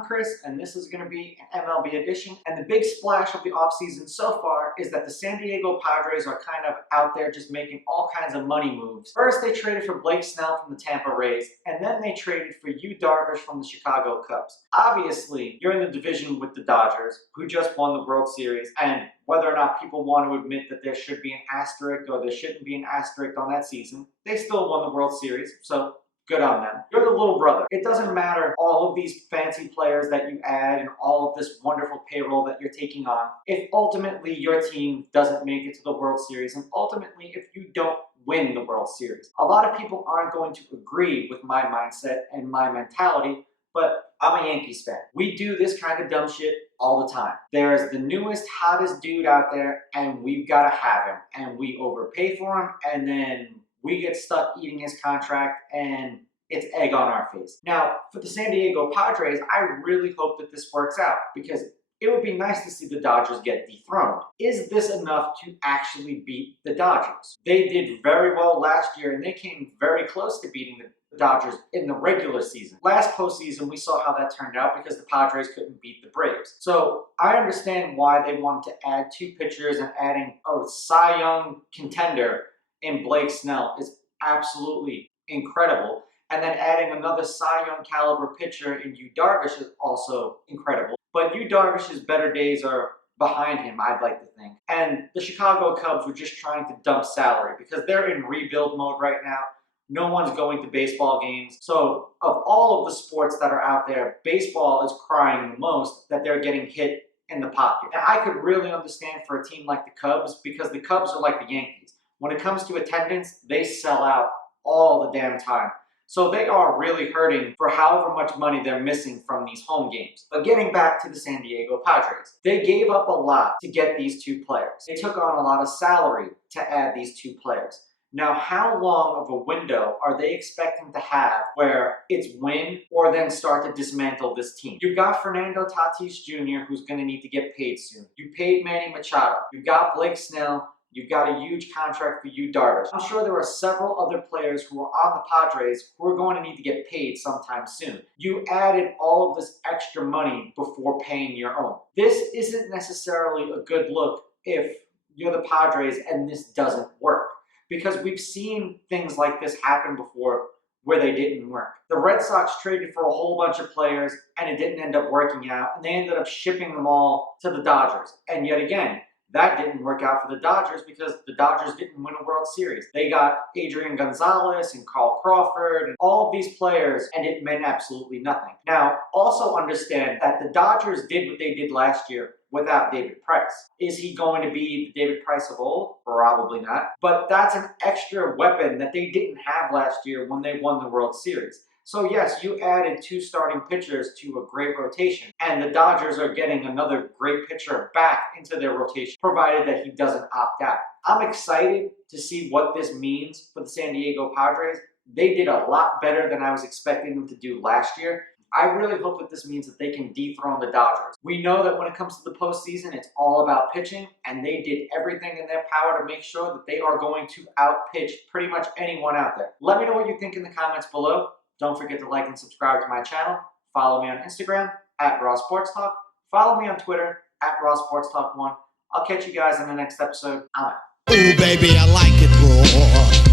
I'm Chris, and this is going to be an MLB edition. And the big splash of the offseason so far is that the San Diego Padres are kind of out there just making all kinds of money moves. First, they traded for Blake Snell from the Tampa Rays, and then they traded for Yu Darvish from the Chicago Cubs. Obviously, you're in the division with the Dodgers, who just won the World Series, and whether or not people want to admit that there should be an asterisk or there shouldn't be an asterisk on that season, they still won the World Series, so good on them. You're the little brother. It doesn't matter all of these fancy players that you add and all of this wonderful payroll that you're taking on if ultimately your team doesn't make it to the World Series and ultimately if you don't win the World Series. A lot of people aren't going to agree with my mindset and my mentality, but I'm a Yankees fan. We do this kind of dumb shit all the time. There's the newest, hottest dude out there and we've got to have him and we overpay for him and then we get stuck eating his contract and it's egg on our face. Now, for the San Diego Padres, I really hope that this works out because it would be nice to see the Dodgers get dethroned. Is this enough to actually beat the Dodgers? They did very well last year and they came very close to beating the Dodgers in the regular season. Last postseason, we saw how that turned out because the Padres couldn't beat the Braves. So I understand why they wanted to add two pitchers and adding a Cy Young contender in Blake Snell is absolutely incredible. And then adding another Cy Young caliber pitcher in Yu Darvish is also incredible. But Yu Darvish's better days are behind him, I'd like to think. And the Chicago Cubs were just trying to dump salary because they're in rebuild mode right now. No one's going to baseball games. So of all of the sports that are out there, baseball is crying the most that they're getting hit in the pocket. And I could really understand for a team like the Cubs because the Cubs are like the Yankees. When it comes to attendance, they sell out all the damn time. So they are really hurting for however much money they're missing from these home games. But getting back to the San Diego Padres, they gave up a lot to get these two players. They took on a lot of salary to add these two players. Now, how long of a window are they expecting to have where it's win or then start to dismantle this team? You've got Fernando Tatis Jr., who's going to need to get paid soon. You paid Manny Machado. You've got Blake Snell. You've got a huge contract for Yu Darvish. I'm sure there are several other players who are on the Padres who are going to need to get paid sometime soon. You added all of this extra money before paying your own. This isn't necessarily a good look if you're the Padres and this doesn't work. Because we've seen things like this happen before where they didn't work. The Red Sox traded for a whole bunch of players and it didn't end up working out and they ended up shipping them all to the Dodgers. And yet again, that didn't work out for the Dodgers because the Dodgers didn't win a World Series. They got Adrian Gonzalez and Carl Crawford and all of these players, and it meant absolutely nothing. Now, also understand that the Dodgers did what they did last year without David Price. Is he going to be the David Price of old? Probably not. But that's an extra weapon that they didn't have last year when they won the World Series. So yes, you added two starting pitchers to a great rotation, and the Dodgers are getting another great pitcher back into their rotation, provided that he doesn't opt out. I'm excited to see what this means for the San Diego Padres. They did a lot better than I was expecting them to do last year. I really hope that this means that they can dethrone the Dodgers. We know that when it comes to the postseason, it's all about pitching, and they did everything in their power to make sure that they are going to outpitch pretty much anyone out there. Let me know what you think in the comments below. Don't forget to like and subscribe to my channel. Follow me on Instagram @RawSportsTalk. Follow me on Twitter @RawSportsTalk1. I'll catch you guys in the next episode. I'm out. Ooh, baby, I like it raw.